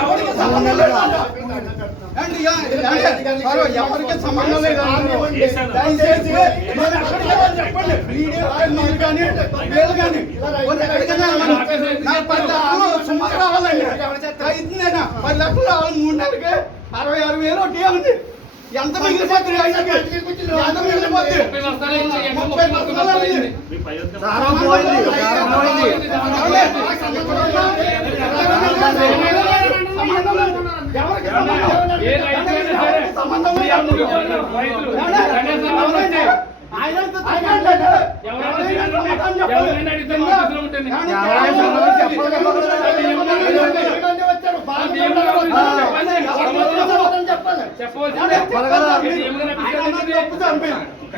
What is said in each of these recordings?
ఎవరికి సంబంధం లేదు. చెప్పండి వీడియో కానీ వీళ్ళు కానీ నాకు 10 లక్షలు సుమారు రావాలండి. రైతునేనా 10 లక్షలు రావాలి. 3 నెలలకి 66,000 ఒకటి ఉంది. ఎంత మిగిలిపోతుంది? ఎంత మిగిలిపోతుంది? 30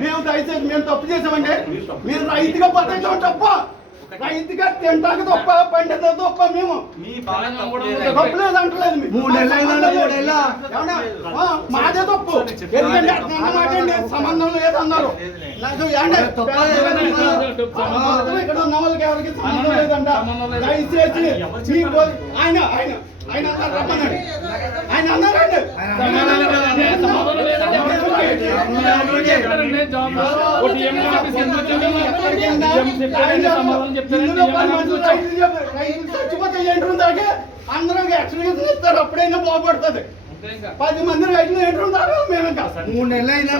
మేము దయచేసి మేము తప్పు చేసామండి. మీరు రైతుగా బతకడం తప్ప, రైతుగా తింటాక తప్ప, పండిత తప్ప. మేము తప్పు లేదు అంటలేదు. మాదే తప్పు. ఎందుకంటే అన్నమాట సంబంధం లేదన్నారు. ఇక్కడ ఉన్న వాళ్ళకి ఎవరికి సంబంధం లేదంట. దయచేసి ఆయన ఆయన ఆయన అన్నారు రమ్మన్నాడు. ఆయన అన్నారండి చచ్చిపోతే ఎంట్రూమ్ దాకా అందరం ఎక్స్పీరియన్స్ ఇస్తారు. అప్పుడైనా బాగుపడుతుంది. 10 మంది రైతులు ఎంట్రూమ్ దాకా మేము ఇంకా 3 నెలలు అయినా